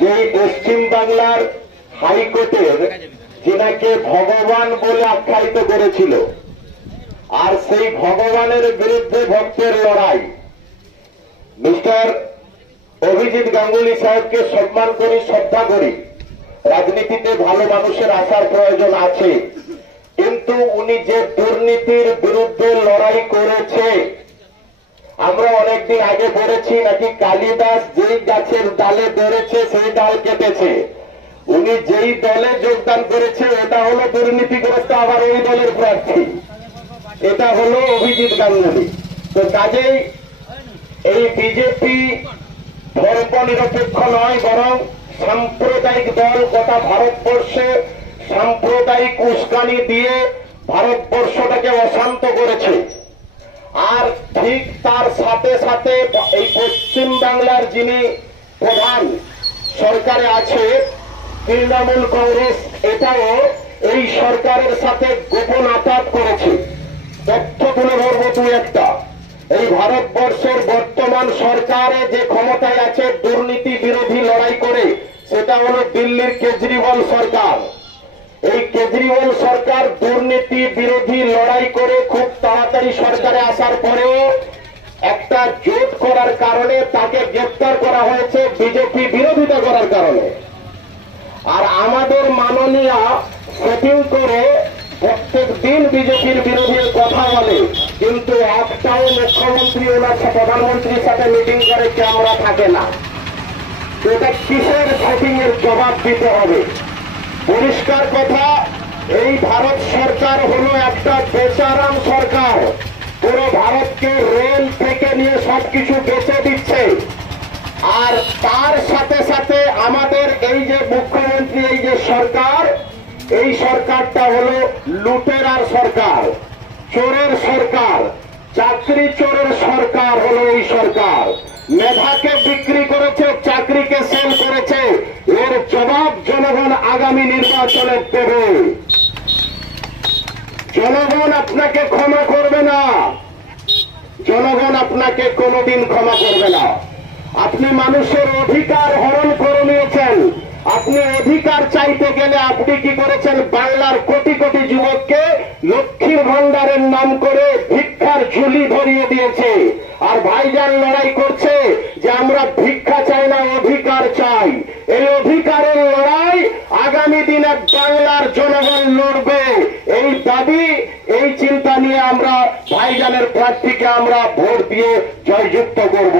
যে পশ্চিম বাংলার হাইকোর্টের যিনাকে ভগবান বলে আখ্যায়িত করেছিল, আর সেই ভগবানের বিরুদ্ধে ভক্তের লড়াই। মিস্টার অভিজিৎ গাঙ্গুলি সাহেবকে সম্মান করি, শ্রদ্ধা করি। রাজনীতিতে ভালো মানুষের আসার প্রয়োজন আছে, কিন্তু উনি যে দুর্নীতির বিরুদ্ধে লড়াই করেছে, আমরা অনেকদিন আগে পড়েছি নাকি কালিদাস যেই গাছের ডালে বেড়েছে সেই ডাল কেটেছে। উনি যেই দলে যোগদান করেছে এটা হলো দুর্নীতিগ্রস্ত, আবার ওই দলের প্রার্থী, এটা হলো অভিজিৎ গাঙ্গুলি। তো কাজেই এই বিজেপি ধর্ম নিরপেক্ষ নয়, বরং সাম্প্রদায়িক দল। গোটা ভারতবর্ষে সাম্প্রদায়িক উস্কানি দিয়ে ভারতবর্ষটাকে অশান্ত করেছে। আর ঠিক তার সাথে সাথে এই পশ্চিম বাংলার যিনি প্রধান সরকারে আছে তৃণমূল কংগ্রেস, এটাও এই সরকারের সাথে গোপন আঘাত করেছে। তথ্য তুলে ধরবো দুই একটা। এই ভারতবর্ষের বর্তমান সরকারে যে ক্ষমতায় আছে দুর্নীতি বিরোধী লড়াই করে, সেটা হলো দিল্লির কেজরিওয়াল সরকার। এই কেজরিওয়াল সরকার দুর্নীতি বিরোধী লড়াই করে খুব তাড়াতাড়ি সরকারে আসার পরেও একটা জোট করার কারণে তাকে গ্রেফতার করা হয়েছে বিজেপি বিরোধিতা করার কারণে। আর আমাদের মাননীয়া সেটিং করে প্রত্যেক দিন বিজেপির বিরোধী কথা বলে, কিন্তু একটাও মুখ্যমন্ত্রী ওনার প্রধানমন্ত্রীর সাথে মিটিং করে ক্যামেরা থাকে না। এটা কিসের সেটিং এর জবাব দিতে হবে? পরিষ্কার কথা, এই ভারত সরকার হলো একটা বেচারাম সরকার। পুরো ভারতকে রেল থেকে নিয়ে সবকিছু বেচে দিচ্ছে। আর তার সাথে সাথে আমাদের এই যে মুখ্যমন্ত্রী, এই যে সরকার, এই সরকারটা হলো লুটেরার সরকার, চোরের সরকার, চাকরি চোরের সরকার হলো এই সরকার। মেধাকে বিক্রি করেছে, চাকরিকে সেল করেছে। এর জবাব জনগণ আগামী নির্বাচনে দেবে। জনগণ আপনাকে ক্ষমা করবে না, জনগণ আপনাকে কোনোদিন ক্ষমা করবে না। আপনি মানুষের অধিকার হরণ করে নিয়েছেন। আপনি অধিকার চাইতে গেলে আপনি কি করেছেন? বাংলার কোটি কোটি যুবককে লক্ষ্মীর ভান্ডারের নাম করে ভিক্ষার ঝুলি ধরিয়ে দিয়েছে। আর ভাইজান লড়াই করছে যে আমরা ভিক্ষা চাই না, অধিকার চাই। এই অধিকারের লড়াই আগামী দিনে বাংলার জনগণ লড়বে। এই দাবি, এই চিন্তা নিয়ে আমরা ভাইজানের প্রার্থীকে আমরা ভোট দিয়ে জয়যুক্ত করব।